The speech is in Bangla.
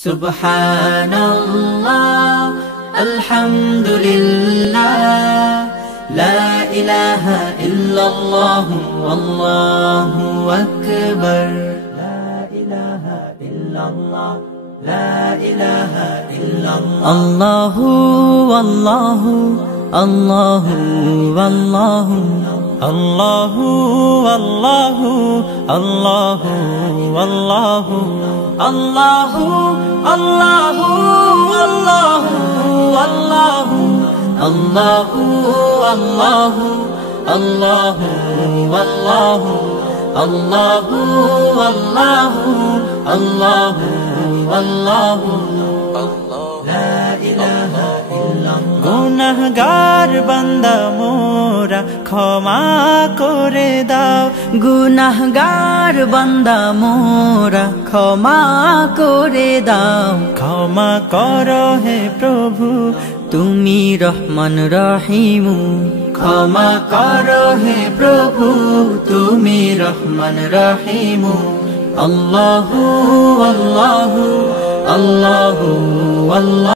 Subhanallah, alhamdulillah, la ilaha illallah, wallahu akbar. La ilaha illallah, la ilaha illallah. Allahu, Allahu, Allahu, Allahu. Allahu, Allahu, Allahu, Allahu. Allahu, Allahu, Allahu, Allahu. Allahu, Allahu, Allahu, Allahu. Allahu, Allahu, Allahu, Allahu. La ilaha illallah. গুনাহগার বান্দা মোরা ক্ষমা করে দাও, গুনাহগার বান্দা মোরা ক্ষমা করে দাও। ক্ষমা করো হে প্রভু, তুমি রহমান রহিম। ক্ষমা করো হে প্রভু, তুমি রহমান রহিম। আল্লাহু আল্লাহু আল্লাহু আল্লাহ।